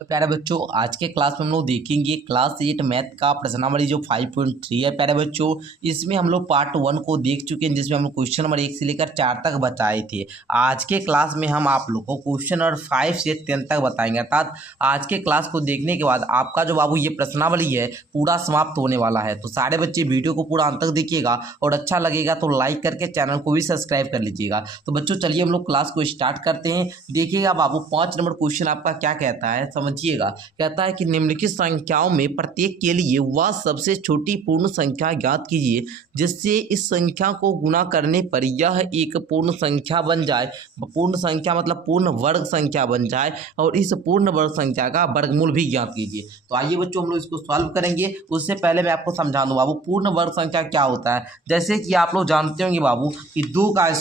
तो प्यारे बच्चों, आज के क्लास में हम लोग देखेंगे क्लास 8 मैथ का प्रश्नावली जो 5.3 है। प्यारे बच्चों, इसमें हम लोग पार्ट 1 को देख चुके हैं, जिसमें हम लोग क्वेश्चन नंबर 1 से लेकर 4 तक बताए थे। आज के क्लास में हम आप लोग को क्वेश्चन नंबर 5 से 10 तक बताएंगे। अर्थात आज के क्लास को देखने के बाद आपका जो बाबू ये प्रश्नावली है पूरा समाप्त होने वाला है। तो सारे बच्चे वीडियो को पूरा अंत तक देखिएगा और अच्छा लगेगा तो लाइक करके चैनल को भी सब्सक्राइब कर लीजिएगा। तो बच्चों चलिए हम लोग क्लास को स्टार्ट करते हैं। देखिएगा बाबू 5 नंबर क्वेश्चन आपका क्या कहता है, समझिएगा। कहता है कि निम्नलिखित संख्याओं में प्रत्येक के लिए वह सबसे छोटी पूर्ण संख्या ज्ञात कीजिए जिससे इस संख्या को गुणा करने पर यह एक पूर्ण संख्या बन जाए। पूर्ण संख्या मतलब पूर्ण वर्ग संख्या बन जाए और इस पूर्ण वर्ग संख्या का वर्गमूल भी ज्ञात कीजिए। तो आइए बच्चों हम लोग इसको सॉल्व करेंगे। उससे पहले मैं आपको समझा दूं बाबू पूर्ण वर्ग संख्या क्या होता है। जैसे कि आप लोग जानते होंगे बाबू कि 2 का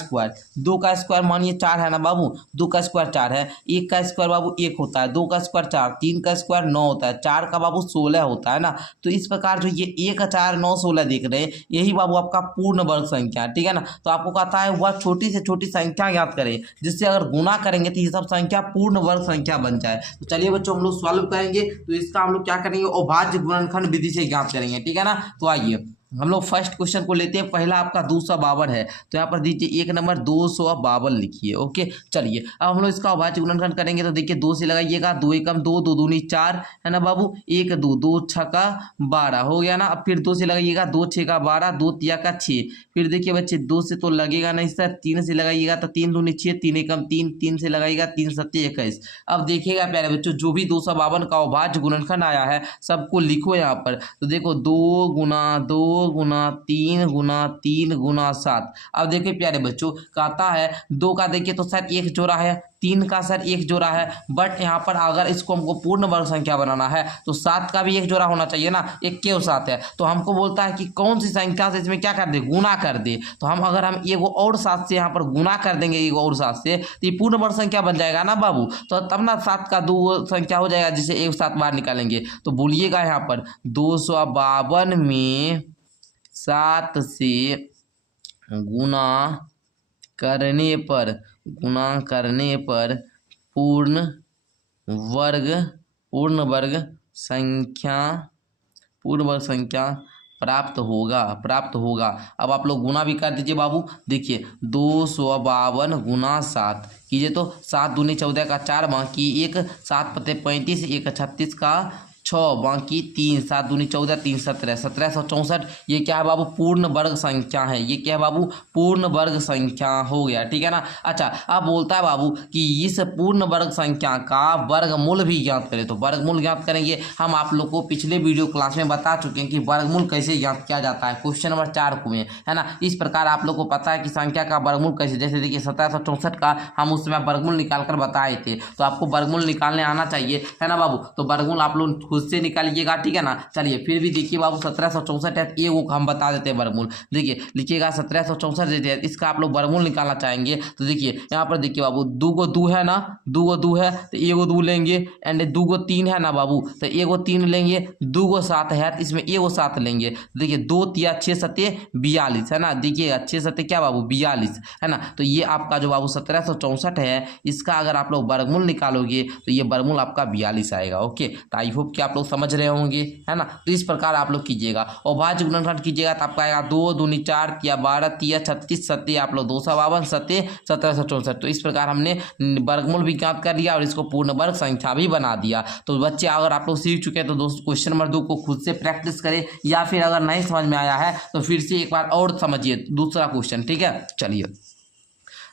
स्क्वायर मानिए 4 है ना बाबू, 2 का स्क्वायर 4 है। 1 का स्क्वायर बाबू 1 होता है, 2 का स्क्वायर 4, 3 का स्क्वायर 9 होता है, 4 का बाबू 16 होता है ना। तो इस प्रकार जो ये 1 4 9 16 देख रहे हैं, यही बाबू आपका पूर्ण वर्ग संख्या है, ठीक है ना। तो आपको कहता है वह छोटी से छोटी संख्या ज्ञात करें जिससे अगर गुणा करेंगे तो ये सब संख्या पूर्ण वर्ग संख्या बन जाए। तो चलिए बच्चों हम लोग सॉल्व करेंगे। तो इसका हम लोग क्या करेंगे, अभाज्य गुणनखंड विधि से ज्ञात करेंगे, ठीक है ना। तो आइए हम लोग फर्स्ट क्वेश्चन को लेते हैं। पहला आपका 252 है, तो यहाँ पर दीजिए 1 नंबर 252 लिखिए। ओके चलिए अब हम लोग इसका अभाज्य गुणनखंड करेंगे। तो देखिए 2 से लगाइएगा, 2 एकम 2, 2 दूनी 4 है ना बाबू, 1 2, 2 6 का 12 हो गया ना। अब फिर 2 से लगाइएगा, 2 6 का 12, 2 तिया का 6। फिर देखिए बच्चे 2 से तो लगेगा नहीं सर, 3 से लगाइएगा तो 3 दूनी 6, 3 एकम 3, 3 से लगाइएगा 3 7 21। अब देखिएगा प्यारे बच्चों जो भी 252 का अभाज्य गुणनखंड आया है सबको लिखो यहाँ पर। तो देखो 2 गुना 2 गुना 3 गुना 3 गुना 7। अब देखिए प्यारे बच्चों कहता है 2 का देखिए तो सर 1 जोड़ा है, 3 का सर 1 जोड़ा है, बट यहाँ पर अगर इसको हमको पूर्ण वर्ग संख्या बनाना है तो 7 का भी 1 जोड़ा होना चाहिए ना, 1 के 7 है। तो हमको बोलता है कि कौन सी संख्या से इसमें क्या कर दे, गुना कर दे। तो हम अगर हम एगो और 7 से यहाँ पर गुना कर देंगे, एगो और 7 से, तो ये पूर्ण वर्ग संख्या बन जाएगा ना बाबू। तो तब ना 7 का 2 संख्या हो जाएगा जिसे 1 7 बाहर निकालेंगे। तो बोलिएगा यहाँ पर 252 में 7 से गुना करने पर पूर्ण वर्ग संख्या प्राप्त होगा। अब आप लोग गुना भी कर दीजिए बाबू। देखिए 252 गुना 7 कीजिए तो 7 दूनी 14 का 4 बाकी 1, 7 पते 35, 1 36 का 6 बाकी 3, 7 दूनी 14, 3 17, 1764। ये क्या है बाबू, पूर्ण वर्ग संख्या है। ये क्या है बाबू, पूर्ण वर्ग संख्या हो गया, ठीक है ना। अच्छा अब बोलता है बाबू कि इस पूर्ण वर्ग संख्या का वर्गमूल भी ज्ञात करें। तो वर्गमूल ज्ञात करेंगे हम आप लोग को पिछले वीडियो क्लास में बता चुके हैं कि वर्गमूल कैसे ज्ञात किया जाता है, क्वेश्चन नंबर 4 को में, है ना। इस प्रकार आप लोग को पता है कि संख्या का वर्गमूल कैसे, जैसे देखिए 1764 का हम उस समय वर्गमूल निकाल कर बताए थे। तो आपको वर्गमूल निकालने आना चाहिए, है ना बाबू। तो वर्गमूल आप लोग खुद से निकालिएगा, ठीक है ना। चलिए फिर भी देखिए बाबू 1764 है, ये वो हम बता देते हैं वर्गमूल। देखिए लिखिएगा 1764 देते हैं, इसका आप लोग वर्गमूल निकालना चाहेंगे। तो देखिए यहाँ पर देखिए बाबू 2 गो 2 है ना, 2 गो 2 है तो 1 गो 2 लेंगे, एंड 2 गो 3 है ना बाबू तो 1 गो 3 लेंगे, 2 गो 7 है तो इसमें 1 गो 7 लेंगे। देखिए 2 तिया 6 सत्ते 42 है ना, देखिएगा 6 सत्ते क्या बाबू 42 है ना। तो ये आपका जो बाबू 1764 है, इसका अगर आप लोग वर्गमूल निकालोगे तो ये वर्गमूल आपका 42 आएगा। ओके तो आई होप कि आप लोग समझ रहे होंगे, है ना। तो इस प्रकार आप लोग कीजिएगा और अभाज्य गुणनखंड कीजिएगा तो आपका आएगा 2 दूनी 4 तिया 12 तिया 36 सत्ते आप लोग 252 सत्ते 1764। तो इस प्रकार हमने वर्गमूल भी ज्ञात कर लिया और इसको पूर्ण वर्ग संख्या भी बना दिया। तो बच्चे अगर आप लोग सीख चुके हैं तो दोस्तों क्वेश्चन नंबर 2 को खुद से प्रैक्टिस करें, या फिर अगर नहीं समझ में आया है तो फिर से एक बार और समझिए दूसरा क्वेश्चन, ठीक है। चलिए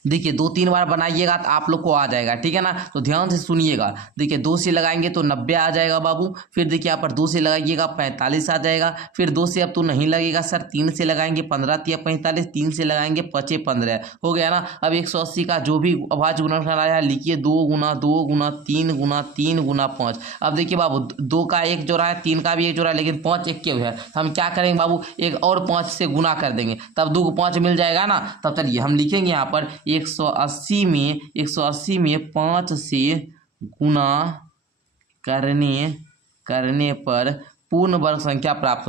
देखिए 2-3 बार बनाइएगा तो आप लोग को आ जाएगा, ठीक है ना। तो ध्यान से सुनिएगा। देखिए 2 से लगाएंगे तो 90 आ जाएगा बाबू। फिर देखिए यहाँ पर 2 से लगाइएगा 45 आ जाएगा। फिर 2 से अब तो नहीं लगेगा सर, 3 से लगाएंगे 15 तिया 45, 3 से लगाएंगे 5 15 हो गया ना। अब 180 का जो भी अभाज्य गुणनखंड आया है लिखिए 2 गुना 2 गुना 3 गुना 3 गुना 5। अब देखिए बाबू 2 का 1 जोड़ा है, 3 का भी 1 जोड़ा है, लेकिन 5 एक क्यों है, तो हम क्या करेंगे बाबू एक और 5 से गुना कर देंगे तब 2 को 5 मिल जाएगा ना। तब चलिए हम लिखेंगे यहाँ पर 180 में 5 से गुना करने पर पूर्ण वर्ग संख्या प्राप्त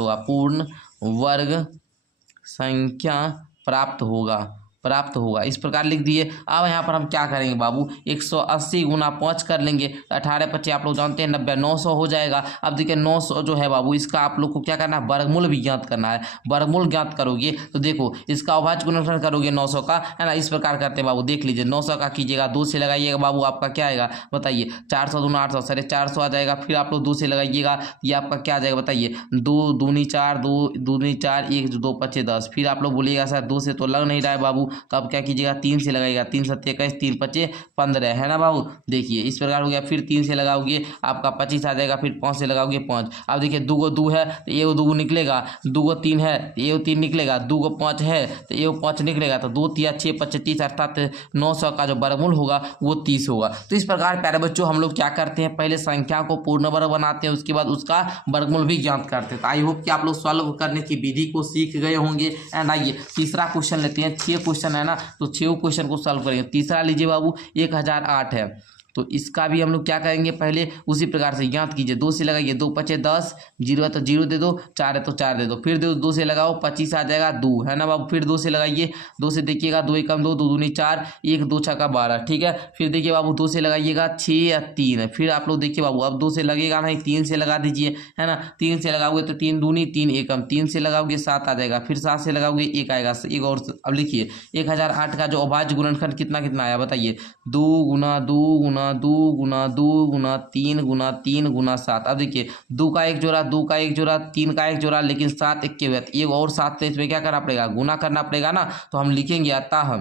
होगा। प्राप्त होगा। इस प्रकार लिख दिए। अब यहाँ पर हम क्या करेंगे बाबू, 180 गुना 5 कर लेंगे, 18 25 आप लोग जानते हैं 90, 900 हो जाएगा। अब देखिए 900 जो है बाबू, इसका आप लोग को क्या करना है, वर्गमूल भी ज्ञात करना है। वर्गमूल ज्ञात करोगे तो देखो इसका अभाज्य गुणनखंड करोगे 900 का, है ना। इस प्रकार करते हैं बाबू, देख लीजिए 900 का कीजिएगा, 2 से लगाइएगा बाबू, आपका क्या आएगा बताइए, 400 दूना 800, 450 आ जाएगा। फिर आप लोग 2 से लगाइएगा, ये आपका क्या आ जाएगा बताइए, 2 दूनी 4, 2 दूनी 4, 1 2 5 10। फिर आप लोग बोलिएगा सर 2 से तो लग नहीं रहा है बाबू, तो आप क्या कीजिएगा, 3 से लगाइएगा, 3 7 21, 3 5 15, है ना बाबू। देखिए इस प्रकार हो गया। फिर 3 से लगाओगे आपका 25 आ जाएगा। फिर 5 से लगाओगे 5। अब देखिए 2 को 2 है तो ये 2 निकलेगा, 2 को 3 है तो ये 3 निकलेगा, 2 को 5 है तो ये 5 निकलेगा, तो 2 3 6 5 30, अर्थात 900 का जो वर्गमूल होगा वो 30 होगा। तो इस प्रकार प्यारे बच्चों हम लोग क्या करते हैं, पहले संख्या को पूर्ण वर्ग बनाते हैं, उसके बाद उसका वर्गमूल भी ज्ञात करते हैं। तो आई होप कि आप लोग सॉल्व करने की विधि को सीख गए होंगे। एंड आइए तीसरा क्वेश्चन लेते हैं। 6 क्वेश्चन है ना, तो 6 क्वेश्चन को सॉल्व करेंगे। तीसरा लीजिए बाबू, 1008 है, तो इसका भी हम लोग क्या करेंगे, पहले उसी प्रकार से ज्ञात कीजिए। 2 से लगाइए, 2 5 10, 0 है तो 0 दे दो, 4 है तो 4 दे दो। फिर 2 से लगाओ, 25 आ जाएगा, 2 है ना बाबू। फिर 2 से लगाइए, 2 से देखिएगा, 2 1 2, 2 दूनी 4, 1 2 6 12, ठीक है। फिर देखिए बाबू 2 से लगाइएगा, 6 या 3 है। फिर आप लोग देखिए बाबू, अब 2 से लगेगा नहीं, 3 से लगा दीजिए, है ना। 3 से लगाओगे तो 3 दूनी 3 1, 3 से लगाओगे 7 आ जाएगा। फिर 7 से लगाओगे 1 आएगा, एक और। अब लिखिए 1008 का जो अभाज्य गुणनखंड कितना कितना आया बताइए, 2 गुना 2 गुना 2 गुना 2 गुना 3 गुना 3 गुना 7। अब देखिए 2 का एक जोड़ा, 2 का एक जोड़ा, 3 का एक जोड़ा, लेकिन 7 एक के हुए, एक और 7 से इसमें क्या करना पड़ेगा, गुना करना पड़ेगा ना। तो हम लिखेंगे अतः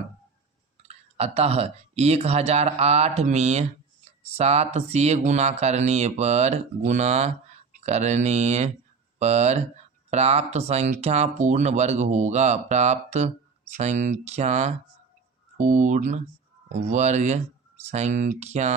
1008 में 7 से गुना करने पर प्राप्त संख्या पूर्ण वर्ग होगा। प्राप्त संख्या पूर्ण वर्ग संख्या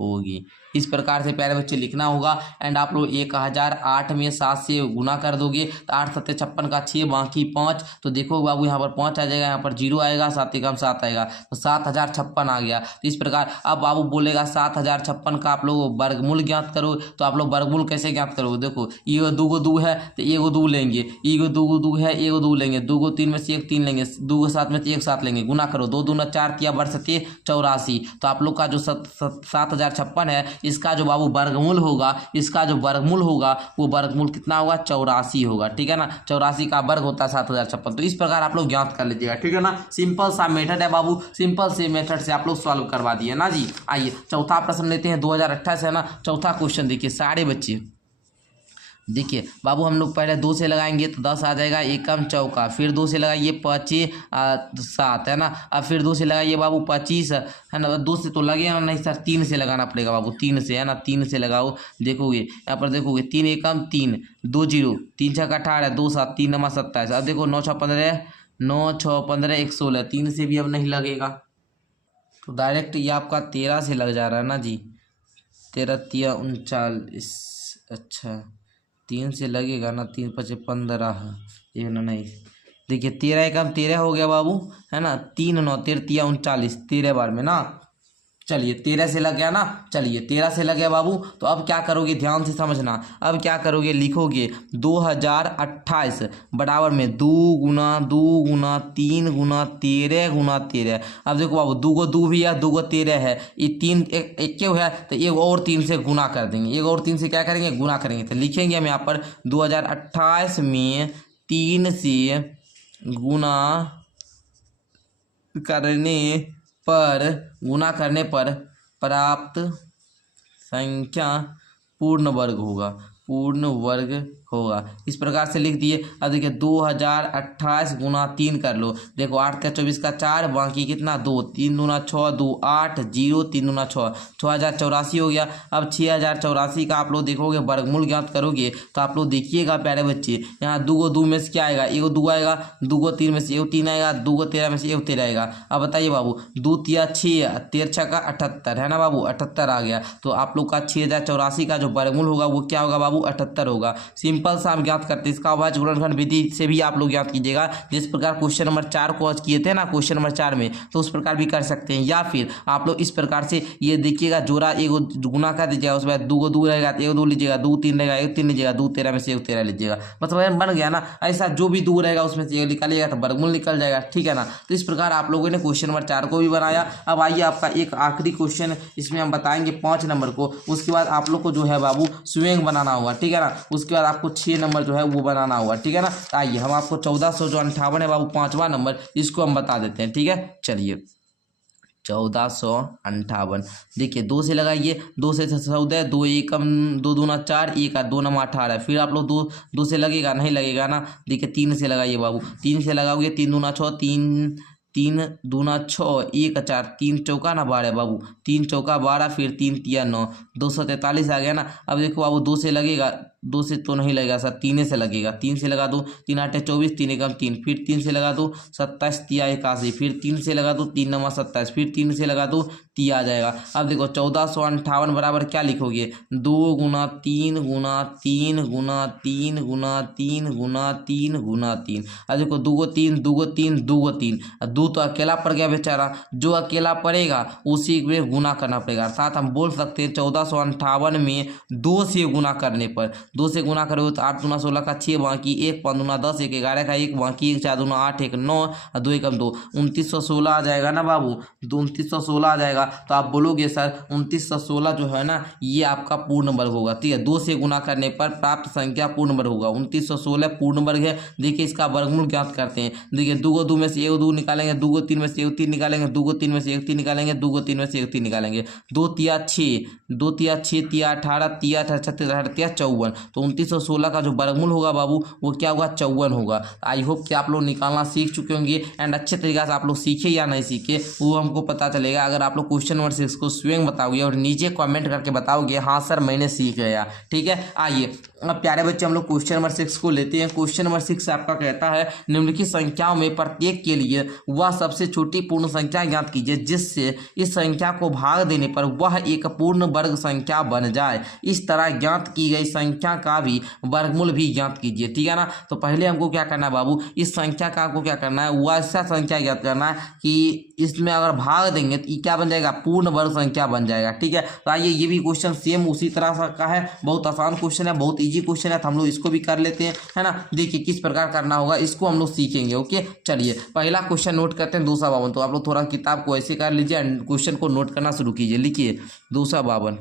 होगी। इस प्रकार से प्यारे बच्चे लिखना होगा। एंड आप लोग 1008 में 7 से गुना कर दोगे तो 8 7 56 का 6, बाकी 5, तो देखो बाबू यहाँ पर 5 आ जाएगा, यहाँ पर 0 आएगा, 7 एकम 7 आएगा, तो 7056 आ गया। तो इस प्रकार अब बाबू बोलेगा 7056 का आप लोग वर्गमूल ज्ञात करो। तो आप लोग वर्गमूल कैसे ज्ञात करोगे, देखो ये 2 को 2 है तो 1 को 2 लेंगे, ये 2 को 2 है 1 को 2 लेंगे, 2 को 3 में से 1 3 लेंगे, 2 को 7 में से 1 7 लेंगे, गुना करो, 2 दूना 4 तिया वर्ष 84। तो आप लोग का जो 7056 है, इसका जो बाबू वर्गमूल होगा, इसका जो वर्गमूल होगा वो वर्गमूल कितना होगा, 84 होगा, ठीक है ना। 84 का वर्ग होता है 7056। तो इस प्रकार आप लोग ज्ञात कर लीजिएगा, ठीक है ना। सिंपल सा मेथड है बाबू, सिंपल से मेथड से आप लोग सॉल्व करवा दिए ना जी। आइए चौथा प्रश्न लेते हैं, 2028 है ना। चौथा क्वेश्चन देखिए सारे बच्चे, देखिए बाबू हम लोग पहले 2 से लगाएंगे तो 10 आ जाएगा, एकम चौका। फिर 2 से लगाइए 25 7, है ना। अब फिर 2 से लगाइए बाबू 25, है ना। 2 से तो लगेगा नहीं सर, 3 से लगाना पड़ेगा बाबू, 3 से, है ना। 3 से लगाओ, देखोगे यहाँ पर देखोगे 3 एकम 3, 2 0, 3 6 18, 2 7, 3 9 27। अब देखो 9 6 15, 9 6 15 1 16, 3 से भी अब नहीं लगेगा, तो डायरेक्ट ये आपका 13 से लग जा रहा है ना जी। 13 3 39, अच्छा 3 से लगेगा ना, 3 5 15, ये ना नहीं। देखिए 13 एकम 13 हो गया बाबू, है ना। 3 9 13 3 39, 13 बार में ना। चलिए 13 से लग गया ना, चलिए 13 से लग गया बाबू। तो अब क्या करोगे, ध्यान से समझना। अब क्या करोगे, लिखोगे 2028 बराबर में 2 गुना 2 गुना 3 गुना 13 गुना 13। अब देखो बाबू 2 को 2 भी है, 2 को 13 है, ये 3 एक क्यों है, तो एक और 3 से गुना कर देंगे, एक और 3 से क्या करेंगे, गुना करेंगे। तो लिखेंगे हम यहाँ पर 2028 में 3 से गुना करने पर प्राप्त संख्या पूर्ण वर्ग होगा। इस प्रकार से लिख दिए। अब देखिए 2028 गुना 3 कर लो, देखो 8 का 24 का 4, बाकी कितना 2, 3 दूना 6, 2 8, 0 3 दूना 6, 6084 हो गया। अब 6084 का आप लोग देखोगे वर्गमूल ज्ञात करोगे तो आप लोग देखिएगा प्यारे बच्चे, यहाँ 2 को 2 में से क्या आएगा, 1 2 आएगा, 2 को 3 में से 1 3 आएगा, 2 को 13 में से 1 13 आएगा। अब बताइए बाबू 2 3 6, 13 6 का 78, है ना बाबू, 78 आ गया। तो आप लोग का 6084 का जो वर्गमूल होगा वो क्या होगा बाबू, बाबू 78 होगा। सिंपल सा हम ज्ञात करते हैं, इसका अभाज्य गुणनखंड विधि से भी आप लोग ज्ञात कीजिएगा। जिस प्रकार क्वेश्चन नंबर 4 को आज किए थे ना क्वेश्चन नंबर 4 में, तो उस प्रकार भी कर सकते हैं। या फिर आप लोग इस प्रकार से ये देखिएगा, जोड़ा एक गुना कर दीजिएगा, उसके बाद दो दो रहेगा, एक दो लीजिएगा, दो तीन रहेगा, एक तीन लीजिएगा, दो 13 में से एक 13 लीजिएगा, मतलब बन गया ना। ऐसा जो भी दो रहेगा उसमें से एक निकालिएगा तो वर्गमूल निकल जाएगा, ठीक है ना। तो इस प्रकार आप लोगों ने क्वेश्चन नंबर 4 को भी बनाया। अब आइए आपका एक आखिरी क्वेश्चन इसमें हम बताएंगे 5 नंबर को। उसके बाद आप लोग को जो है बाबू स्वयं बनाना होगा, ठीक है ना। उसके बाद आपको 6 नंबर जो है वो बनाना होगा, ठीक है ना। आइए हम आपको 1458 है बाबू 5वां नंबर, इसको हम बता देते हैं, ठीक है। चलिए 1458 देखिए, 2 से लगाइए, 2 से 14, 2 एकम 2 दूना 4, 1 2 9 18। फिर आप लोग 2 से लगेगा, नहीं लगेगा ना। देखिए 3 से लगाइए बाबू, 3 से लगाओगे 3 दूना 6, 3 दूना 6, 1 4, 3 चौका ना 12 बाबू, 3 चौका 12, फिर 3 तिया 9, 243 आ गया ना। अब देखो बाबू 2 से लगेगा, 2 से तो नहीं लगेगा सर, 3 से लगेगा। 3 से लगा दो, 3 8 24, 3 एकम 3, फिर 3 से लगा दो 27 तिया 81, फिर 3 से लगा दो 3 9 27, फिर 3 से लगा दो तिया आ जाएगा। अब देखो 1458 बराबर क्या लिखोगे, 2 गुना 3 गुना 3 गुना 3 गुना 3 गुना 3 गुना 3। अब देखो 2 को 3 2 को 3 2 को 3, 2 तो अकेला पड़ गया बेचारा, जो अकेला पड़ेगा उसी में गुना करना पड़ेगा। अर्थात हम बोल सकते हैं 1458 में 2 से गुना करने पर, 2 से गुना करोगे तो 8 दूना 16 का 6 बाकी, 1 5 दूना 10, 1 11 का 1 बाकी, 1 4 दूना 8, 1 9, 2 एकम 2, 2916 आ जाएगा ना बाबू, 2916 आ जाएगा। तो आप बोलोगे सर 2916 जो है ना ये आपका पूर्ण वर्ग होगा, ठीक है। 2 से गुना करने पर प्राप्त संख्या पूर्ण वर्ग होगा, 2916 पूर्ण वर्ग है। देखिए इसका वर्गमूल ज्ञात करते हैं। देखिए 2 को 2 में से 1 2 निकालेंगे, 2 को 3 में से 1 3 निकालेंगे, 2 को 3 में से 1 3 निकालेंगे, 2 को 3 में से 1 3 निकालेंगे, 2 तिया 6, 2 तिया 6 तिया 18, तिया 18 36 18 तिया 54। तो 2916 का जो वर्गमूल होगा बाबू वो क्या होगा, 54 होगा। आई होप कि आप लोग निकालना सीख चुके होंगे, एंड अच्छे तरीके से आप लोग सीखे या नहीं सीखे वो हमको पता चलेगा अगर आप लोग क्वेश्चन नंबर 6 को स्वयं बताओगे और नीचे कमेंट करके बताओगे हाँ सर मैंने सीख गया, ठीक है। आइए अब प्यारे बच्चे हम लोग क्वेश्चन नंबर 6 को लेते हैं। क्वेश्चन नंबर 6 आपका कहता है निम्नलिखित संख्याओं में प्रत्येक के लिए वह सबसे छोटी पूर्ण संख्या ज्ञात कीजिए जिससे इस संख्या को भाग देने पर वह एक पूर्ण वर्ग संख्या बन जाए। इस तरह ज्ञात की गई संख्या का भी वर्गमूल भी ज्ञात कीजिए, ठीक है ना। तो पहले हमको क्या करना है बाबू, इस संख्या का आपको क्या करना है, वैसा संख्या ज्ञात करना है कि इसमें अगर भाग देंगे तो ये क्या बन जाएगा, पूर्ण वर्ग संख्या बन जाएगा, ठीक है। तो आइए ये भी क्वेश्चन सेम उसी तरह का है, बहुत आसान क्वेश्चन है, बहुत इजी क्वेश्चन है, तो हम लोग इसको भी कर लेते हैं, है ना। देखिए किस प्रकार करना होगा इसको हम लोग सीखेंगे, ओके। चलिए पहला क्वेश्चन नोट करते हैं 252। तो आप लोग थोड़ा किताब को ऐसे कर लीजिए, क्वेश्चन को नोट करना शुरू कीजिए। लिखिए 252।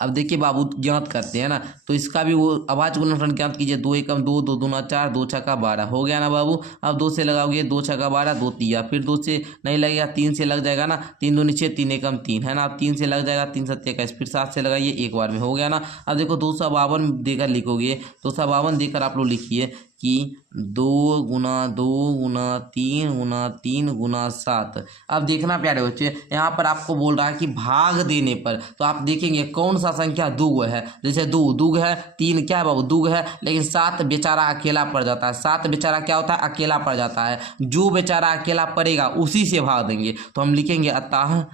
अब देखिए बाबू ज्ञात करते हैं ना, तो इसका भी वो अभाज्य गुणनखंड ज्ञात कीजिए। 2 एकम 2, 2 दूना 4, 2 छक्का 12 हो गया ना बाबू। अब 2 से लगाओगे, 2 छक्का 12, 2 तिया, फिर 2 से नहीं लगेगा, 3 से लग जाएगा ना, 3 दूनी 6, 3 एकम 3 है ना। अब 3 से लग जाएगा, 3 7 21, फिर 7 से लगाइए, एक बार में हो गया ना। अब देखो 252 देकर लिखोगे, 252 देकर आप लोग लिखिए कि 2 गुना 2 गुना 3 गुना 3 गुना 7। अब देखना प्यारे बच्चे यहाँ पर आपको बोल रहा है कि भाग देने पर, तो आप देखेंगे कौन सा संख्या दुग है। जैसे दुग है, 3 क्या है बाबू दुग है, लेकिन 7 बेचारा अकेला पड़ जाता है। 7 बेचारा क्या होता है, अकेला पड़ जाता है। जो बेचारा अकेला पड़ेगा उसी से भाग देंगे। तो हम लिखेंगे अतः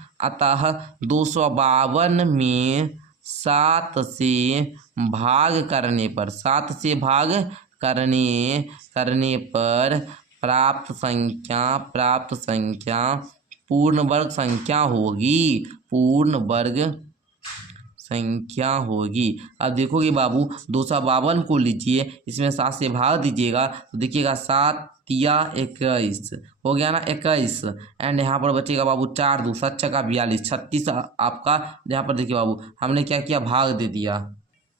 252 में 7 से भाग करने पर, 7 से भाग करने पर प्राप्त संख्या पूर्ण वर्ग संख्या होगी, पूर्ण वर्ग संख्या होगी। अब देखोगे बाबू 252 को लीजिए, इसमें 7 से भाग दीजिएगा तो देखिएगा 7 तिया 21 हो गया ना, 21। एंड यहाँ पर बचेगा बाबू 4 2 7 का 42, 36 आपका। यहाँ पर देखिए बाबू हमने क्या किया, भाग दे दिया,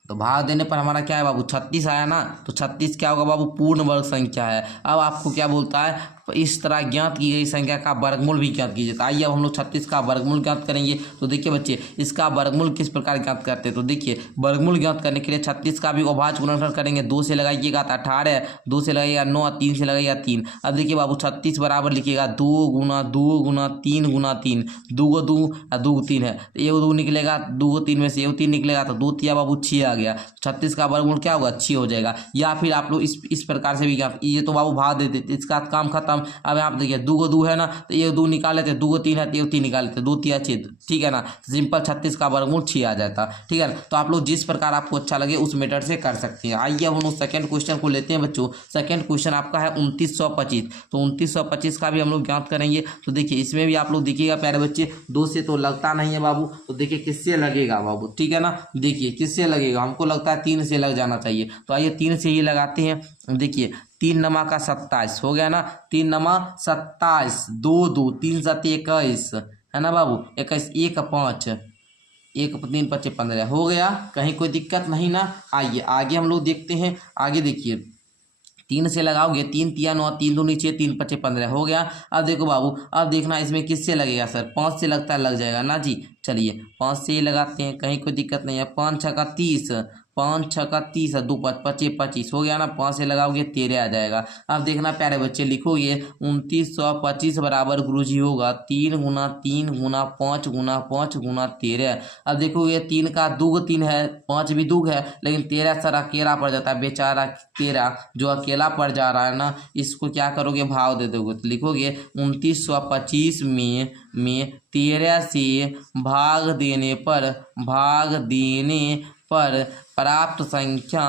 तो भाग देने पर हमारा क्या है बाबू 36 आया ना। तो 36 क्या होगा बाबू, पूर्ण वर्ग संख्या है। अब आपको क्या बोलता है, इस तरह ज्ञात की गई संख्या का वर्गमूल भी ज्ञात कीजिए। तो आइए अब हम लोग 36 का वर्गमूल ज्ञात करेंगे। तो देखिए बच्चे इसका वर्गमूल किस प्रकार ज्ञात करते हैं। तो देखिए वर्गमूल ज्ञात करने के लिए 36 का भी अभाज्य गुणनखंड करेंगे। 2 से लगाइएगा तो 18, 2 से लगाइएगा 9, 3 से लगाइएगा 3। अब देखिए बाबू 36 बराबर लिखिएगा 2 गुना 2 गुना 3 गुना 3, 2 को 2 और 2 3 है, तो 1 2 निकलेगा, 2 को 3 में से 1 3 निकलेगा, तो 2 तिया बाबू 6 आ गया। 36 का वर्गमूल क्या होगा, 6 हो जाएगा। या फिर आप लोग इस प्रकार से भी, ये तो बाबू भाग देते, इसका काम खत्म। हम। अब यहाँ पे देखिए 2 को 2 है ना, तो ये 2 निकाल लेते, 2 को 3 है तो ये 3 निकाल लेते, 2 3 6, ठीक है ना। सिंपल 36 का वर्गमूल 6 आ जाता, ठीक है ना। तो आप लोग जिस प्रकार आपको अच्छा लगे उस मेथड से कर सकते हैं। आइए अब हम लोग सेकंड क्वेश्चन को लेते हैं बच्चों। सेकंड क्वेश्चन आपका है 2925, तो 2925 का भी हम लोग ज्ञात करेंगे। तो देखिए इसमें भी आप लोग देखिएगा प्यारे बच्चे, 2 से तो लगता नहीं है बाबू, तो देखिए किससे लगेगा बाबू, ठीक है ना। देखिए किससे लगेगा, हमको लगता है 3 से लग जाना चाहिए, तो आइए 3 से ही लगाते हैं। देखिए 3 नमा का 27 हो गया ना, 3 नमा 27, 2 2 3 7 21 है ना बाबू, 21 1 5 1 3 5 15 हो गया, कहीं कोई दिक्कत नहीं ना। आइए आगे हम लोग देखते हैं। आगे देखिए 3 से लगाओगे, 3 तिया 9, 3 दूनी 6, 3 5 15 हो गया। अब देखो बाबू, अब देखना इसमें किससे लगेगा सर, 5 से लगता है, लग जाएगा ना जी। चलिए 5 से ही लगाते हैं, कहीं कोई दिक्कत नहीं है। 5 6 का 30, 5 6 का 30, 2 5 25 25 हो गया ना। 5 से लगाओगे 13 आ जाएगा। अब देखना प्यारे बच्चे, लिखोगे 2925 बराबर गुरुजी होगा 3 गुना 3 गुना 5 गुना 5 गुना 13। अब देखोगे 3 का 2 3 है, 5 भी 2 है, लेकिन 13 सर अकेला पड़ जाता है, बेचारा 13 जो अकेला पड़ जा रहा है ना, इसको क्या करोगे, भाव दे दोगे। तो लिखोगे 2925 में 13 से भाग देने पर प्राप्त संख्या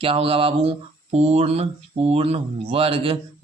क्या होगा बाबू, पूर्ण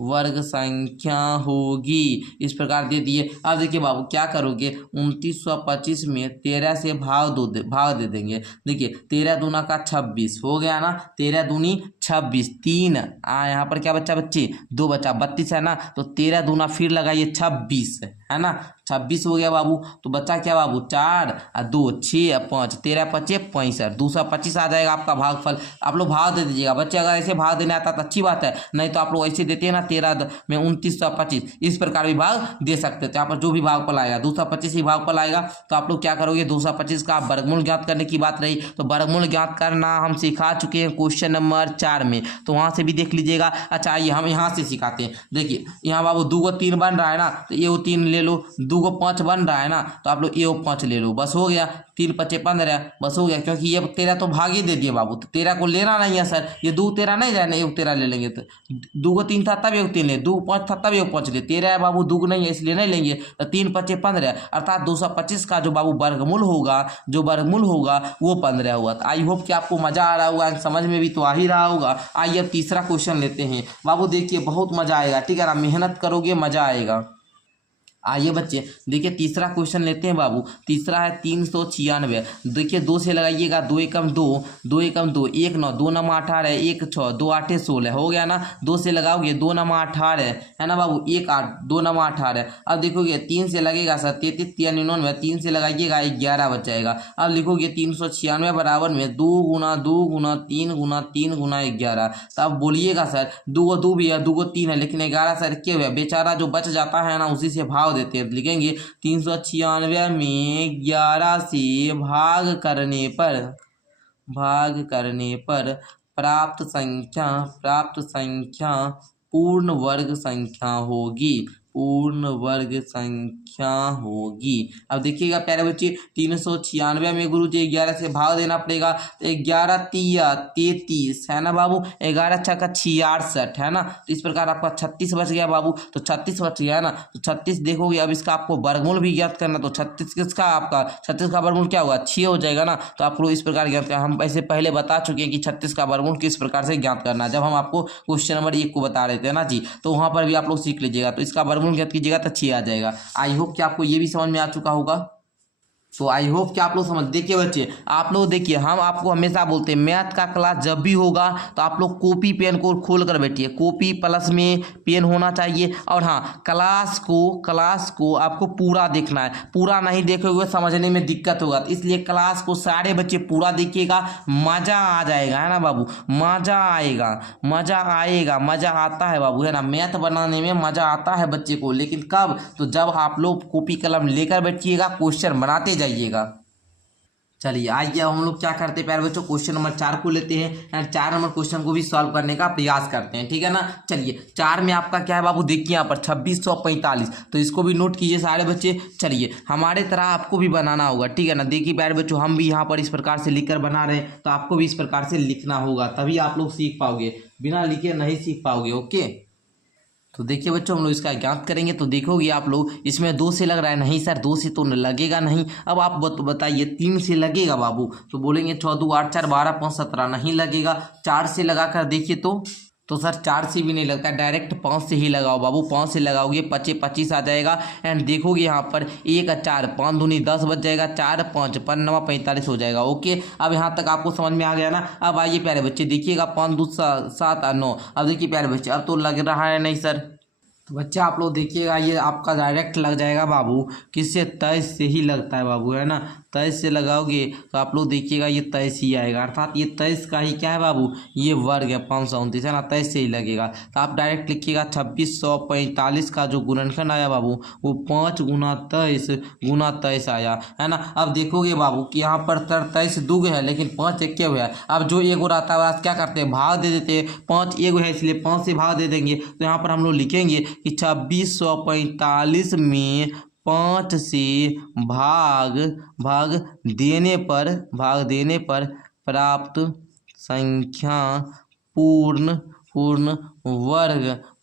वर्ग संख्या होगी। इस प्रकार दे दिए। अब देखिए बाबू क्या करोगे, 2925 में 13 से भाग दे देंगे। देखिए 13 दूना का 26 हो गया ना, 13 दूनी 26, 3 यहाँ पर क्या बच्चा बच्चे, 2 बच्चा 32 है ना, तो 13 दूना फिर लगाइए 26 है ना, 26 हो गया बाबू। तो बच्चा क्या बाबू, 4 और 2 6 5, 13 5 65, 225 आ जाएगा आपका भागफल। आप लोग भाग दे दीजिएगा बच्चे, अगर ऐसे भाग देने आता तो अच्छी बात है, नहीं तो आप लोग ऐसे देते हैं ना 13 में 2925, इस प्रकार भी भाग दे सकते थे। यहाँ पर जो भी भागफल आएगा 225 ही भागफल आएगा। तो आप लोग क्या करोगे, 225 का वर्गमूल ज्ञात करने की बात रही, तो वर्गमूल ज्ञात करना हम सिखा चुके हैं क्वेश्चन नंबर 4 में, तो वहां से भी देख लीजिएगा। अच्छा आइए हम यहाँ से सिखाते हैं। देखिए यहाँ बाबू 2 को 3 बन रहा है ना, तो ये 3 ले लो, 2 को 5 बन रहा है ना, तो आप लोग ये 5 ले लो, बस हो गया। 3 5 15 बस हो गया, क्योंकि ये 13 तो भाग ही दे दिए बाबू, तो 13 को लेना नहीं है सर, ये 2 13 नहीं रहना, 1 13 ले लेंगे। तो 2 को 3 था तब 1 3 ले, 2 5 था तब 1 5 ले, 13 है बाबू, 2 नहीं है इसलिए नहीं लेंगे। तो 3 5 15 अर्थात 225 का जो बाबू वर्गमूल होगा वो 15 हुआ। तो आई होप कि आपको मजा आ रहा होगा, समझ में भी तो आ ही रहा होगा। आइए अब तीसरा क्वेश्चन लेते हैं बाबू, देखिए बहुत मजा आएगा, ठीक है ना, मेहनत करोगे मजा आएगा। आइए बच्चे देखिए तीसरा क्वेश्चन लेते हैं बाबू। तीसरा है 396। देखिए 2 से लगाइएगा, 2 एकम 2, 2 एकम 2, 1 9, 2 9 18, 1 6, 2 8 16 हो गया ना। 2 से लगाओगे 2 9 18 है ना बाबू, 1 8, 2 9 18। अब देखोगे 3 से लगेगा सर 33 3 99, 3 से लगाइएगा 11 बच जाएगा। अब लिखोगे 396 बराबर में 2 गुना 2 गुना 3 गुना 3 गुना 11। तो अब बोलिएगा सर 2 को 2 भी है, 2 को 3 है, लेकिन 11 सर क्यों है, बेचारा जो बच जाता है ना उसी से भाव देते हैं। लिखेंगे 396 में 11 से भाग करने पर प्राप्त संख्या पूर्ण वर्ग संख्या होगी। अब देखिएगा प्यारे बच्चे 396 में गुरुजी 11 से भाग देना पड़ेगा, तो 11 तिया 33 है ना बाबू, 11 6 का 66 है ना। तो इस प्रकार आपका 36 बच गया बाबू, तो 36 बच गया ना। तो 36 देखोगे, अब इसका आपको वर्गमूल भी ज्ञात करना, तो 36 किसका, आपका 36 का वर्गमूल क्या होगा, 6 हो जाएगा ना। तो आप लोग इस प्रकार ज्ञात करना, हम ऐसे पहले बता चुके हैं कि 36 का वर्गमूल किस प्रकार से ज्ञात करना, जब हम आपको क्वेश्चन नंबर 1 को बता रहे थे ना जी, तो वहां पर भी आप लोग सीख लीजिएगा। तो इसका वर्गमूल ज्ञात कीजिएगा तो 6 आ जाएगा। आई होप कि आपको ये भी समझ में आ चुका होगा। तो आई होप कि आप लोग समझ। देखिए बच्चे आप लोग देखिए, हम आपको हमेशा बोलते हैं मैथ का क्लास जब भी होगा तो आप लोग कॉपी पेन को खोल कर बैठिए, कॉपी प्लस में पेन होना चाहिए। और हाँ, क्लास को आपको पूरा देखना है, पूरा नहीं देखोगे समझने में दिक्कत होगा, तो इसलिए क्लास को सारे बच्चे पूरा देखिएगा, मज़ा आ जाएगा, है ना बाबू, मज़ा आएगा, मज़ा आता है बाबू, है ना। मैथ बनाने में मज़ा आता है बच्चे को, लेकिन कब, तो जब आप लोग कॉपी कलम लेकर बैठिएगा, क्वेश्चन बनाते जाइएगा। चलिए आइए हम लोग क्या करते हैं प्यारे बच्चों, क्वेश्चन नंबर 4 को लेते हैं एंड 4 नंबर क्वेश्चन को भी सॉल्व करने का प्रयास करते हैं, ठीक है ना। चलिए 4 में आपका क्या है बाबू, देखिए यहाँ पर 2645, तो इसको भी नोट कीजिए सारे बच्चे। चलिए हमारे तरह आपको भी बनाना होगा, ठीक है ना। देखिए प्यारे बच्चों, हम भी यहाँ पर इस प्रकार से लिखकर बना रहे हैं, तो आपको भी इस प्रकार से लिखना होगा, तभी आप लोग सीख पाओगे, बिना लिखे नहीं सीख पाओगे। ओके तो देखिए बच्चों हम लोग इसका ज्ञात करेंगे। तो देखोगे आप लोग इसमें 2 से लग रहा है, नहीं सर 2 से तो लगेगा नहीं। अब आप बताइए 3 से लगेगा बाबू, तो बोलेंगे 6 2 8 4 12 5 17, नहीं लगेगा। 4 से लगा कर देखिए तो सर 4 से भी नहीं लगता, डायरेक्ट 5 से ही लगाओ बाबू। 5 से लगाओगे 25 25 आ जाएगा। एंड देखोगे यहाँ पर 1 4 5 दूनी 10 बच जाएगा, 4 5 5 9 45 हो जाएगा। ओके, अब यहाँ तक आपको समझ में आ गया ना। अब आइए प्यारे बच्चे देखिएगा 5 2 7 9। अब देखिए प्यारे बच्चे अब तो लग रहा है नहीं सर। तो बच्चे आप लोग देखिएगा ये आपका डायरेक्ट लग जाएगा बाबू, किससे 23 से ही लगता है बाबू, है ना। 23 से लगाओगे तो आप लोग देखिएगा ये 23 ही आएगा, अर्थात ये 23 का ही क्या है बाबू, ये वर्ग है 529, है ना। 23 से ही लगेगा। तो आप डायरेक्ट लिखिएगा 2645 का जो गुणनखंड आया बाबू वो 5 गुना 23 आया, है ना। अब देखोगे बाबू कि यहाँ पर 23 दुग है लेकिन 5 एक हुआ है। अब जो एक रहता है क्या करते हैं, भाग दे देते हैं। 5 एक है इसलिए 5 से भाग दे देंगे। तो यहाँ पर हम लोग लिखेंगे कि 2645 में 5 से भाग देने पर प्राप्त संख्या पूर्ण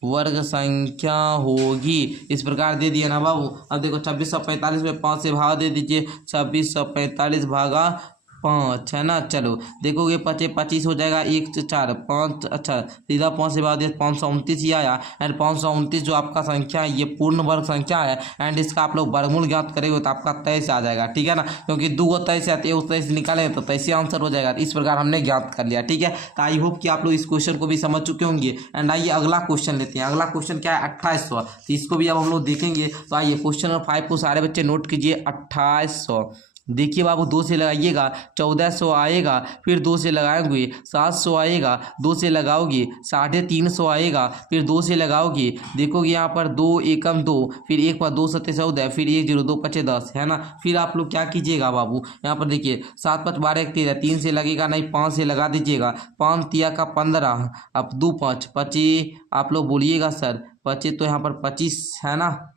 वर्ग संख्या होगी। इस प्रकार दे दिया ना बाबू। अब देखो 2645 में 5 से भाग दे दीजिए, 2645 भागा 5, है ना। चलो देखोगे 25 25 हो जाएगा, 1 4 5, अच्छा सीधा 5 से भाग दिया 529 ही आया। एंड 529 जो आपका संख्या है ये पूर्ण वर्ग संख्या है। एंड इसका आप लोग वर्गमूल ज्ञात करेंगे तो आपका 23 आ जाएगा, ठीक है ना। क्योंकि 2 23 आते हैं, उस 23 निकालेंगे तो 23 आंसर हो जाएगा। इस प्रकार हमने ज्ञात कर लिया, ठीक है। तो आई होप कि आप लोग इस क्वेश्चन को भी समझ चुके होंगे। एंड आइए अगला क्वेश्चन लेते हैं। अगला क्वेश्चन क्या है, 2800। तो इसको भी अब हम लोग देखेंगे। तो आइए क्वेश्चन नंबर 5 को सारे बच्चे नोट कीजिए। 2800 देखिए बाबू 2 से लगाइएगा 1400 आएगा, फिर 2 से लगाओगे 700 आएगा, 2 से लगाओगे 350 आएगा, फिर 2 से लगाओगे देखोगे यहाँ पर 2 एकम 2, फिर 1 पर 2 7 14, फिर 1 0 2 5 10, है ना। फिर आप लोग क्या कीजिएगा बाबू, यहाँ पर देखिए 7 5 12 1 13, 3 से लगेगा नहीं, 5 से लगा दीजिएगा। 5 तिया का 15, अब 2 5 25, आप लोग बोलिएगा सर 25, तो यहाँ पर 25 है ना।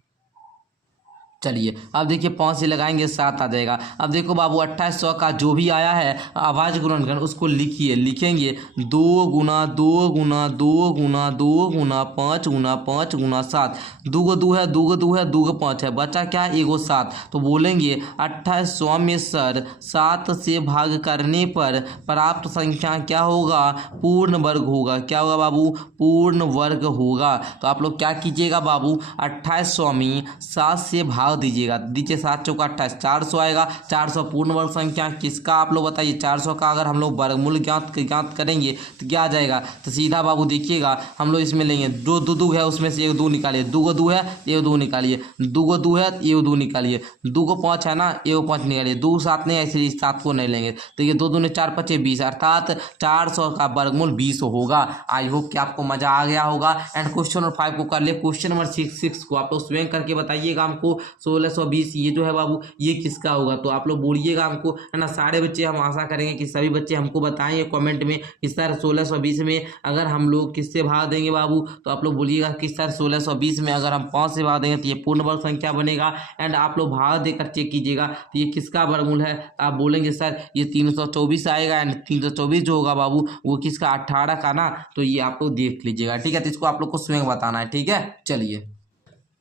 चलिए अब देखिए 5 से लगाएंगे 7 आ जाएगा। अब देखो बाबू 2800 का जो भी आया है आवाज गुणनखंड उसको लिखेंगे 2 गुना 2 गुना 2 गुना 2 गुना 5 गुना 5 गुना 7। 2 को 2 है, 2 को 2 है, 2 को 5 है, बचा क्या, 1 7। तो बोलेंगे 2800 में सर 7 से भाग करने पर प्राप्त संख्या क्या होगा, पूर्ण वर्ग होगा। क्या होगा बाबू, पूर्ण वर्ग होगा। तो आप लोग क्या कीजिएगा बाबू, 2800 में 7 से भाग दीजिएगा, दीजिए 7 चौका 28, 400 आएगा। 400 पूर्ण वर्ग संख्या किसका, आप लोग बताइए। 400 का अगर हम लोग वर्गमूल ज्ञात करेंगे तो क्या आ जाएगा, तो सीधा बाबू देखिएगा हम लोग इसमें लेंगे 2 2 2 है, उसमें से 1 2 निकालिए, 2 को 2 है 1 2 निकालिए, 2 को 2 है 1 2 निकालिए, 2 को 5 है ना 1 5 निकालिए, 2 7 नहीं है इसलिए 7 को नहीं लेंगे। तो ये 2 दूने 4 5 20, अर्थात 400 का वर्गमूल 20 होगा। आई होप कि आपको मजा आ गया होगा। एंड क्वेश्चन नंबर 5 को कर ले। क्वेश्चन नंबर 6 को आप लोग स्वयं करके बताइएगा हमको। 1620 ये जो है बाबू ये किसका होगा, तो आप लोग बोलिएगा हमको, है ना। सारे बच्चे हम आशा करेंगे कि सभी बच्चे हमको बताएंगे कमेंट में कि सर 1620 में अगर हम लोग किससे भाग देंगे बाबू, तो आप लोग बोलिएगा कि सर 1620 में अगर हम 5 से भाग देंगे तो ये पूर्ण वर्ग संख्या बनेगा। एंड आप लोग भाग देकर चेक कीजिएगा तो ये किसका वर्गमूल है, आप बोलेंगे सर ये 324 आएगा। एंड 324 जो होगा बाबू वो किसका, 18 का ना। तो ये आप लोग देख लीजिएगा, ठीक है। तो इसको आप लोग को स्वयं बताना है, ठीक है। चलिए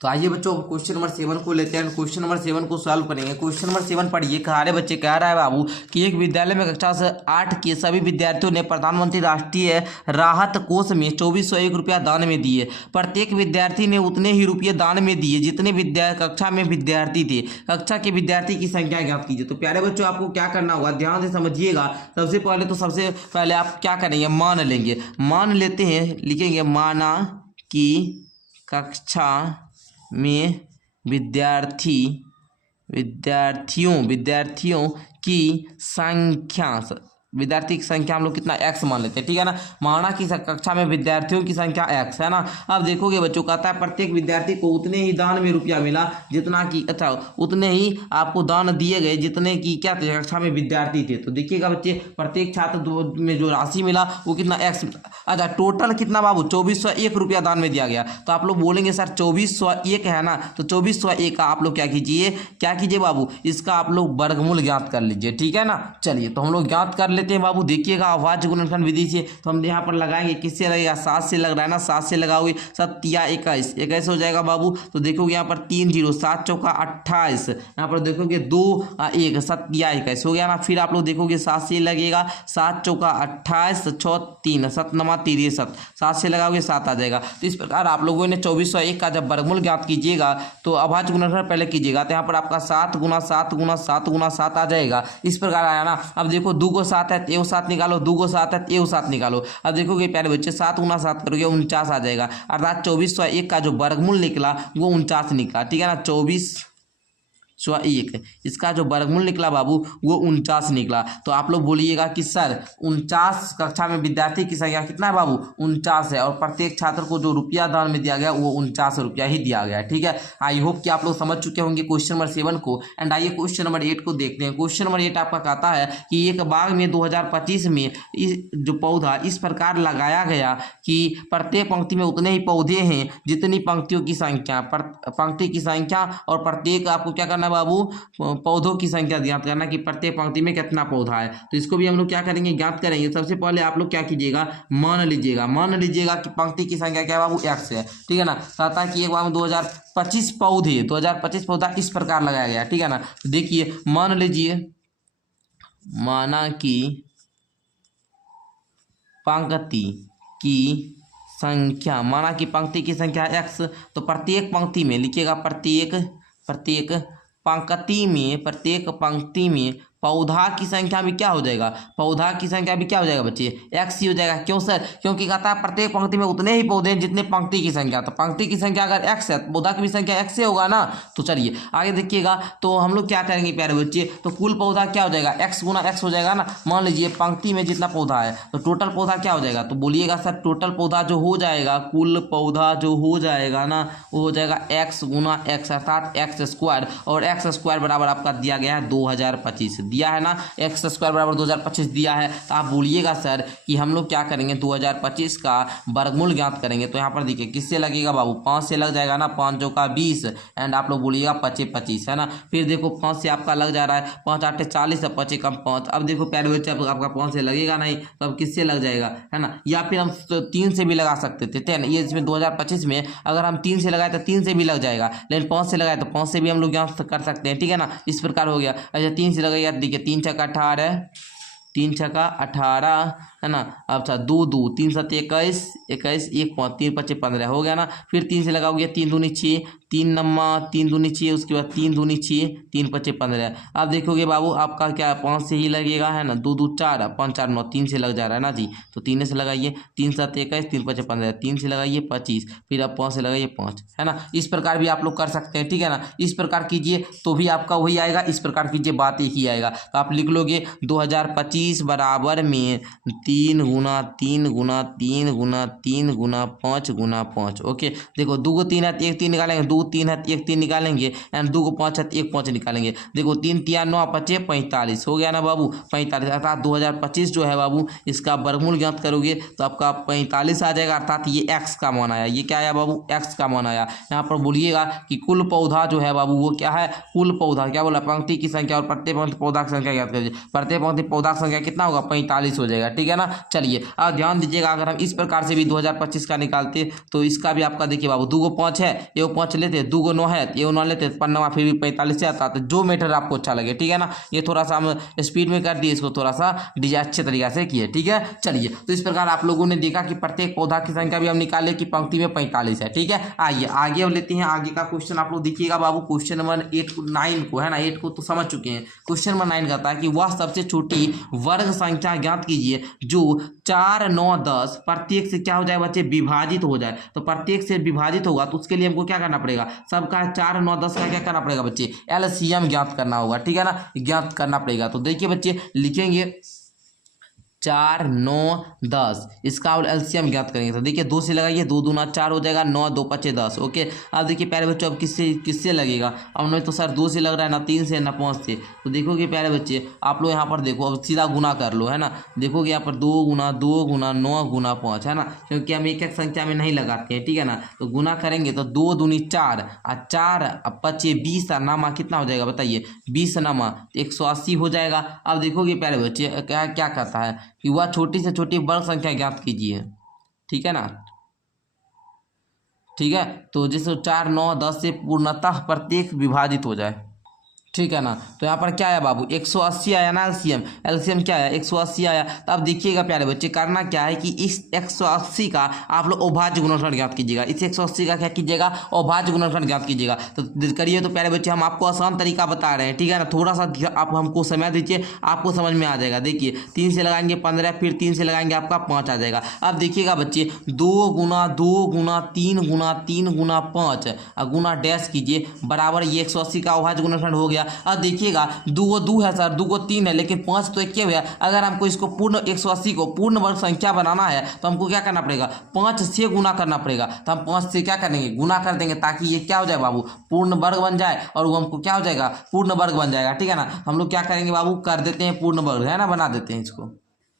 तो आइए बच्चों क्वेश्चन नंबर 7 को लेते हैं। क्वेश्चन नंबर 7 को सॉल्व करेंगे। क्वेश्चन नंबर 7 पढ़िए। सारे बच्चे कह रहा है बाबू कि एक विद्यालय में कक्षा से 8 के सभी विद्यार्थियों ने प्रधानमंत्री राष्ट्रीय राहत कोष में 2401 रुपया दान में दिए। प्रत्येक विद्यार्थी ने उतने ही रुपये दान में दिए जितने कक्षा में विद्यार्थी थे। कक्षा के विद्यार्थी की संख्या ज्ञात कीजिए। तो प्यारे बच्चों आपको क्या करना होगा, ध्यान से समझिएगा। सबसे पहले आप क्या करेंगे, मान लेंगे। मान लेते हैं, लिखेंगे माना कि कक्षा में विद्यार्थियों की संख्या, विद्यार्थी की संख्या हम लोग कितना, x मान लेते हैं, ठीक है ना। माना कि कक्षा में विद्यार्थियों की संख्या x है ना। अब देखोगे बच्चों कहता है प्रत्येक विद्यार्थी को उतने ही दान में रुपया मिला जितना कि, अच्छा उतने ही आपको दान दिए गए जितने की क्या थे, कक्षा में विद्यार्थी थे। तो देखिएगा बच्चे प्रत्येक छात्र में जो राशि मिला वो कितना, x। अच्छा टोटल कितना बाबू, 2401 रुपया दान में दिया गया। तो आप लोग बोलेंगे सर 2401 है ना, तो 2401 का आप लोग क्या कीजिए बाबू, इसका आप लोग वर्गमूल ज्ञात कर लीजिए, ठीक है ना। चलिए तो हम लोग ज्ञात कर लेते लेते हैं बाबू, देखिएगा अभाज्य गुणनखंड विधि से। तो हम यहाँ पर लगाएंगे, किससे लगेगा, 7 से लग रहा है ना, 7 से लगाओगे, 7 या 21, 21 हो जाएगा बाबू। तो देखोगे यहाँ पर 3 0, 7 चौका 28, यहाँ पर देखोगे 2 1, 7 या 21 हो गया ना। फिर आप लोग देखोगे 7 से लगेगा, 7 चौका 28, 6 3, 7 नमा 63, 7 से लगाओगे 7 आ जाएगा। तो इस प्रकार आप लोगों ने 2401 का जब वर्गमूल ज्ञात कीजिएगा तो अभाज्य गुणनखंड पहले कीजिएगा, तो यहाँ पर आपका 7 गुना 7 गुना 7 गुना 7 आ जाएगा। इस प्रकार आया ना। अब देखो 2 को 7 है, 1 7 निकालो, 2 को 7 है, 1 7 निकालो। अब देखोगे प्यारे बच्चे 7 गुना 7 करोगे 49 आ जाएगा, अर्थात 2401 का जो वर्गमूल निकला वो 49 निकला, ठीक है ना। 2401 इसका जो वर्गमूल निकला बाबू वो 49 निकला। तो आप लोग बोलिएगा कि सर 49 कक्षा में विद्यार्थी की संख्या कितना है बाबू, 49 है, और प्रत्येक छात्र को जो रुपया दान में दिया गया वो 49 रुपया ही दिया गया, ठीक है। आई होप कि आप लोग समझ चुके होंगे क्वेश्चन नंबर 7 को। एंड आइए क्वेश्चन नंबर 8 को देखते हैं। क्वेश्चन नंबर 8 आपका कहता है कि एक बाग में 2025 में जो पौधा इस प्रकार लगाया गया कि प्रत्येक पंक्ति में उतने ही पौधे हैं जितनी पंक्तियों की संख्या, पंक्ति की संख्या, और प्रत्येक आपको क्या करना बाबू, पौधों की संख्या ज्ञात करना कि प्रत्येक पंक्ति में कितना पौधा है। तो इसको भी हम लोग क्या करेंगे, ज्ञात करेंगे। सबसे पहले आप लोग क्या कीजिएगा, मान लीजिएगा कि पंक्ति की संख्या क्या है बाबू, x है, ठीक है ना। कहता है कि एक बार में 2025 पौधे, 2025 पौधा इस प्रकार लगाया गया, ठीक है ना। तो देखिए मान लीजिए, माना कि पंक्ति की संख्या, माना कि पंक्ति की संख्या x, तो प्रत्येक पंक्ति में लिखिएगा, प्रत्येक पंक्ति में पौधा की संख्या भी क्या हो जाएगा, पौधा की संख्या भी क्या हो जाएगा बच्चे, x ही हो जाएगा। क्यों सर, क्योंकि कहता है प्रत्येक पंक्ति में उतने ही पौधे हैं जितने पंक्ति की संख्या। तो पंक्ति की संख्या अगर x है तो पौधा की भी संख्या x से होगा ना। तो चलिए आगे देखिएगा, तो हम लोग क्या करेंगे प्यारे बच्चे, तो कुल पौधा क्या हो जाएगा, x गुना x हो जाएगा ना। मान लीजिए पंक्ति में जितना पौधा है तो टोटल पौधा क्या हो जाएगा, तो बोलिएगा सर टोटल पौधा जो हो जाएगा, कुल पौधा जो हो जाएगा ना, वो हो जाएगा x गुना x, अर्थात x², और x² बराबर आपका दिया गया है 2025 दिया है ना, x² बराबर 2025 दिया है। तो आप बोलिएगा सर कि हम लोग क्या करेंगे, 2025 का वर्गमूल ज्ञात करेंगे। तो यहाँ पर देखिए किससे लगेगा बाबू, 5 से लग जाएगा ना, 5 चौका 20, एंड आप लोग बोलिएगा 25 25 है ना। फिर देखो 5 से आपका लग जा रहा है, 5 8 40, 25 कम 5। अब देखो प्यारे बच्चे आपका 5 से लगेगा नहीं, तो अब किससे लग जाएगा, है ना। या फिर हम 3 से भी लगा सकते थे ना, ये इसमें 2025 में अगर हम 3 से लगाए तो 3 से भी लग जाएगा, लेकिन 5 से लगाए तो 5 से भी हम लोग ज्ञात कर सकते हैं, ठीक है ना। इस प्रकार हो गया। अच्छा 3 से लगाइए, देखिए 3 छक्का 18, 3 छक्का 18 है ना। अच्छा 2 2, 3 7 21, 21 1 5, 3 5 15 हो गया ना। फिर 3 से लगाओगे, 3 दूनी 6, 3 नम्मा 3 दूनी 6, उसके बाद 3 दूनी 6, 3 5 15। अब देखोगे बाबू आपका क्या 5 से ही लगेगा, है ना। 2 2 4, 5 4 9, 3 से लग जा रहा है ना जी। तो 3 से लगाइए, 3 7 21, 3 5 15, 3 से लगाइए 25, फिर अब 5 से लगाइए 5, है ना। इस प्रकार भी आप लोग कर सकते हैं, ठीक है ना। इस प्रकार कीजिए तो भी आपका वही आएगा, इस प्रकार कीजिए बात एक ही आएगा। तो आप लिख लोगे 2025 बराबर में 3 गुना 3 गुना 3 गुना 3 गुना 5 गुना 5। ओके देखो 2 को 3 है तो 1 3 निकालेंगे, 2 3 है तो 1 3 निकालेंगे, एंड 2 को 5 है तो 1 5 निकालेंगे। देखो 3 3 9 5 45 हो गया ना बाबू, 45, अर्थात 2025 जो है बाबू इसका वर्गमूल ज्ञात करोगे तो आपका 45 आ जाएगा, अर्थात ये x का मान आया। ये क्या आया बाबू, x का मान आया। यहाँ पर बोलिएगा कि कुल पौधा जो है बाबू वो क्या है, कुल पौधा क्या बोला, पंक्ति की संख्या और प्रत्येक पंक्ति पौधा की संख्या ज्ञात करिए। प्रत्येक पंक्ति पौधा की संख्या कितना होगा, 45 हो जाएगा, ठीक है ना। चलिए अब ध्यान दीजिएगा, अगर हम इस प्रकार से भी 2025 का निकालते तो इसका भी आपका देखिए बाबू 2 को 5 है, 1 5 लेते, 2 को 9 है, 1 9 लेते, 5 फिर भी 45 से आता। तो जो मेथड आपको अच्छा लगे, ठीक है ना। ये थोड़ा सा हम स्पीड में कर दिए, इसको थोड़ा सा अच्छे तरीके से किए, ठीक है। चलिए तो इस प्रकार आप लोगों ने देखा कि प्रत्येक पौधा की संख्या भी हम निकाले कि पंक्ति में 45 है, ठीक है। आइए आगे अब लेते हैं आगे का क्वेश्चन। आप लोग देखिएगा बाबू क्वेश्चन नंबर 9 को, है ना। 8 को तो समझ चुके हैं। क्वेश्चन नंबर 9 कहता है कि वह सबसे छोटी वर्ग संख्या ज्ञात कीजिए जो 4 9 10 प्रत्येक से क्या हो जाए बच्चे, विभाजित हो जाए। तो प्रत्येक से विभाजित होगा तो उसके लिए हमको क्या करना पड़ेगा, सबका 4 9 10 का क्या करना पड़ेगा बच्चे, एलसीएम ज्ञात करना होगा, ठीक है ना, ज्ञात करना पड़ेगा। तो देखिए बच्चे लिखेंगे 4 9 10, इसका आप एलसीएम ज्ञात करेंगे। तो देखिए 2 से लगाइए, 2 दूना 4 हो जाएगा, 9 2 5 10। ओके, अब देखिए प्यारे बच्चों अब किससे किससे लगेगा। अब नहीं तो सर 2 से लग रहा है, ना 3 से ना 5 से। तो देखोगे प्यारे बच्चे आप लोग यहाँ पर देखो, अब सीधा गुना कर लो, है ना। देखोगे यहाँ पर 2 गुना 9 गुना 5, है ना, क्योंकि हम एक एक संख्या में नहीं लगाते हैं, ठीक है ना। तो गुना करेंगे तो 2 दूनी 4 और 4 अब 5 20 और नामा कितना हो जाएगा बताइए, 20 नामा 180 हो जाएगा। अब देखोगे प्यारे बच्चे क्या क्या कहता है कि वह छोटी से छोटी वर्ग संख्या ज्ञात कीजिए, ठीक है ना। ठीक है, तो जैसे 4 9 10 से पूर्णतः प्रत्येक विभाजित हो जाए, ठीक है ना। तो यहाँ पर क्या आया बाबू, 180 आया ना एलसीएम। एलसीएम क्या आया, 180 आया। तो अब देखिएगा प्यारे बच्चे करना क्या है कि इस 180 का आप लोग अभाज्य गुणनखंड ज्ञात कीजिएगा। इस 180 का क्या कीजिएगा, अभाज्य गुणनखंड ज्ञात कीजिएगा। तो करिए तो प्यारे बच्चे हम आपको आसान तरीका बता रहे हैं, ठीक है ना। थोड़ा सा आप हमको समय दीजिए, आपको समझ में आ जाएगा। देखिए 3 से लगाएंगे 15, फिर 3 से लगाएंगे आपका 5 आ जाएगा। अब देखिएगा बच्चे 2 गुना 3 गुना 3 गुना 5 गुना डैश कीजिए बराबर ये 180 का अभाज्य गुणनखंड हो गया। अब देखिएगा 2 2 है सर, 2 3 है, लेकिन 5 तो एक हुआ। अगर हमको इसको पूर्ण 180 को पूर्ण वर्ग संख्या बनाना है तो हमको क्या करना पड़ेगा, 5 से गुना करना पड़ेगा। तो हम 5 से क्या करेंगे, गुना कर देंगे, ताकि ये क्या हो जाए बाबू, पूर्ण वर्ग बन जाए, और वो हमको क्या हो जाएगा, पूर्ण वर्ग बन जाएगा, ठीक है ना। हम लोग क्या करेंगे बाबू, कर देते हैं पूर्ण वर्ग, है ना, बना देते हैं इसको,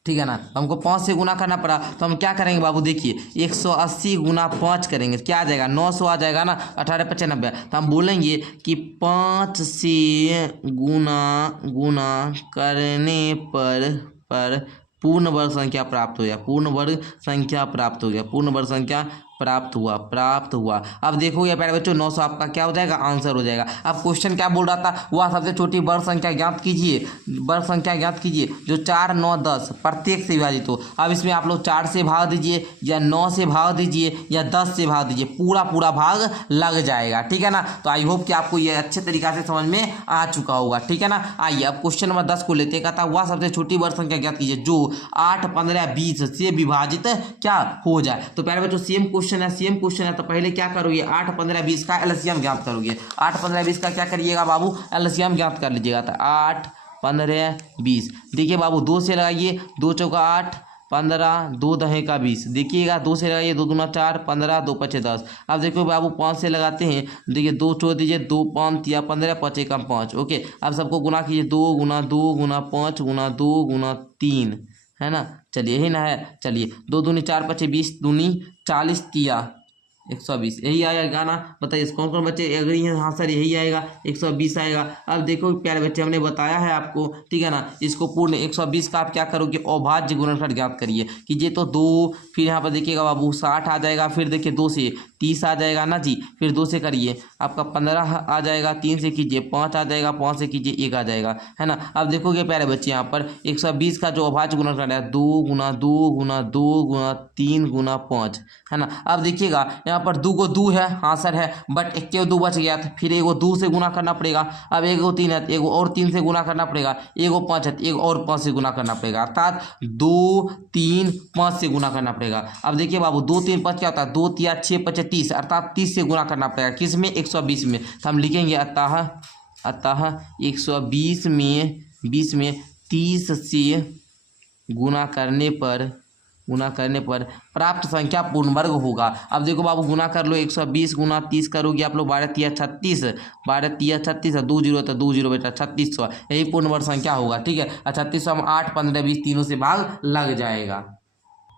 ठीक है ना। हमको 5 से गुना करना पड़ा, तो हम क्या करेंगे बाबू, देखिए 180 गुना 5 करेंगे, क्या आ जाएगा, 900 आ जाएगा ना, 18 5 90। तो हम बोलेंगे कि 5 से गुना करने पर पूर्ण वर्ग संख्या प्राप्त हो गया, पूर्ण वर्ग संख्या प्राप्त हो गया, पूर्ण वर्ग संख्या प्राप्त हुआ। अब देखोगे प्यारे बच्चों 900 आपका क्या हो जाएगा, आंसर हो जाएगा। अब क्वेश्चन क्या बोल रहा था, वह सबसे छोटी वर्ग संख्या ज्ञात कीजिए, वर्ग संख्या ज्ञात कीजिए जो 4 9 10 प्रत्येक से विभाजित हो। अब इसमें आप लोग 4 से भाग दीजिए, या 9 से भाग दीजिए, या 10 से भाग दीजिए, पूरा भाग लग जाएगा, ठीक है ना। तो आई होप कि आपको ये अच्छे तरीका से समझ में आ चुका होगा, ठीक है ना। आइए अब क्वेश्चन नंबर 10 को लेते, कहता वह सबसे छोटी वर्ग संख्या ज्ञात कीजिए जो 8 15 20 से विभाजित क्या हो जाए। तो प्यारे बच्चों सेम क्वेश्चन है, तो पहले क्या करोगे, 8 15 20 का एलसीएम ज्ञात करोगे। 8 15 20 का क्या करिएगा बाबू, एलसीएम ज्ञात कर लीजिएगा। तो 8 15 20, देखिए बाबू 2 से लगाइए, 2 चौका 8 15, 2 दहे का 20, देखिएगा 2 से लगाइए, 2 दूना 4 15, 2 5 10। अब देखो बाबू 5 से लगाते हैं, देखिए 2 छोड़ दीजिए, 2 5 या 15, 5 एकम 5। ओके, अब सबको गुना कीजिए, 2 गुना 5 गुना 2 गुना 3, है ना। चलिए यही ना है, चलिए 2 दूनी 4 5 20 दूनी 40 किया 120, यही आएगा गाना। बताइए कौन कौन बच्चे एग्री हैं, हाँ सर यही आएगा, 120 आएगा। अब देखो प्यारे बच्चे हमने बताया है आपको, ठीक है ना। इसको पूर्ण 120 का आप क्या करोगे, अभाज्य गुणनखंड ज्ञात करिए। कीजिए तो 2, फिर यहाँ पर देखिएगा बाबू 60 आ जाएगा, फिर देखिए 2 से 30 आ जाएगा ना जी, फिर 2 से करिए आपका 15 आ जाएगा, 3 से कीजिए 5 आ जाएगा, 5 से कीजिए 1 आ जाएगा, है ना। अब देखोगे प्यारे बच्चे यहाँ पर 120 का जो अभाज्य गुणनखंड है 2 गुना 2 गुना 2 गुना 3 गुना 5, है ना। अब देखिएगा यहाँ पर 2 को 2 है, हाँ सर है, बट 1 2 बच गया था, फिर 1 2 से गुना करना पड़ेगा। अब 1 3 है, 1 और 3 से गुना करना पड़ेगा, 1 5 है, 1 और 5 से गुना करना पड़ेगा, अर्थात 2 3 5 से गुना करना पड़ेगा। अब देखिए बाबू 2 3 5 क्या होता है, 2 3 6 5 30, अर्थात 30 से गुना करना पड़ेगा, किस में, 120 में। तो हम लिखेंगे अतः 120 में 20 में 30 से गुना करने पर प्राप्त संख्या पूर्ण वर्ग होगा। अब देखो बाबू गुना कर लो, 120 गुना 30 करोगे आप लोग 12 3 36, 12 3 36, 2 0 तो 2 0 बेटा 3600, यही पूर्ण वर्ग संख्या होगा, ठीक है। 3600 हम 8 15 20 तीनों से भाग लग जाएगा,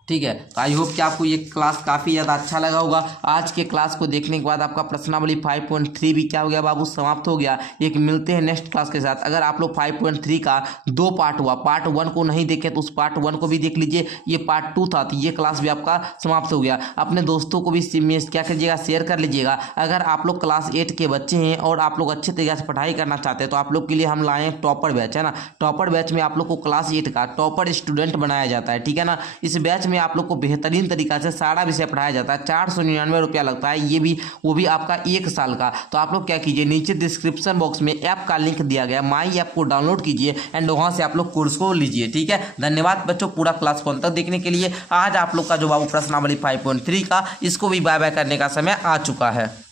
ठीक है। तो आई होप कि आपको ये क्लास काफ़ी ज़्यादा अच्छा लगा होगा। आज के क्लास को देखने के बाद आपका प्रश्नावली 5.3 भी क्या हो गया बाबू, समाप्त हो गया। एक मिलते हैं नेक्स्ट क्लास के साथ। अगर आप लोग 5.3 का 2 पार्ट हुआ, पार्ट 1 को नहीं देखे तो उस पार्ट 1 को भी देख लीजिए, ये पार्ट 2 था, तो ये क्लास भी आपका समाप्त हो गया। अपने दोस्तों को भी क्या कीजिएगा, शेयर कर लीजिएगा। अगर आप लोग क्लास 8 के बच्चे हैं और आप लोग अच्छे तरीके से पढ़ाई करना चाहते हैं तो आप लोग के लिए हम लाए टॉपर बैच, है ना। टॉपर बैच में आप लोग को क्लास 8 का टॉपर स्टूडेंट बनाया जाता है, ठीक है ना। इस बैच में आप लोग को बेहतरीन तरीका से सारा विषय पढ़ाया जाता है। 499 रुपया लगता है, ये भी वो भी आपका 1 साल का। तो आप लोग क्या कीजिए, नीचे डिस्क्रिप्शन बॉक्स में ऐप का लिंक दिया गया, माई ऐप को डाउनलोड कीजिए एंड वहां से आप लोग कोर्स को लीजिए, ठीक है। धन्यवाद बच्चों पूरा क्लास को अंत तक देखने के लिए। आज आप लोग का जो बाबू प्रश्नावली 5.3 का इसको भी बाय बाय करने का समय आ चुका है।